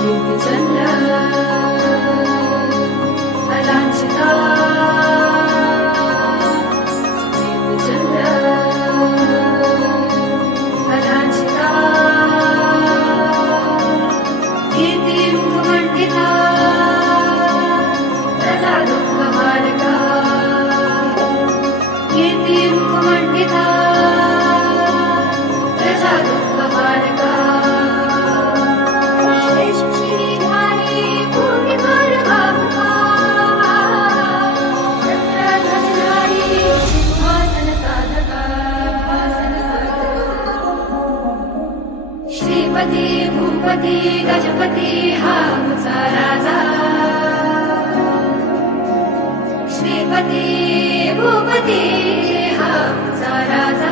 कीर्तिचंद्र अलांछिता कीर्तिचंद्र अलांछिता कीर्तिं सुमण्डिता प्रसादुपमानका कीर्तिं सुमण्डिता प्रसादुपमानका श्रीपती भूपती गजपती हा आमचा राजा श्रीपती भूपती हा आमचा राजा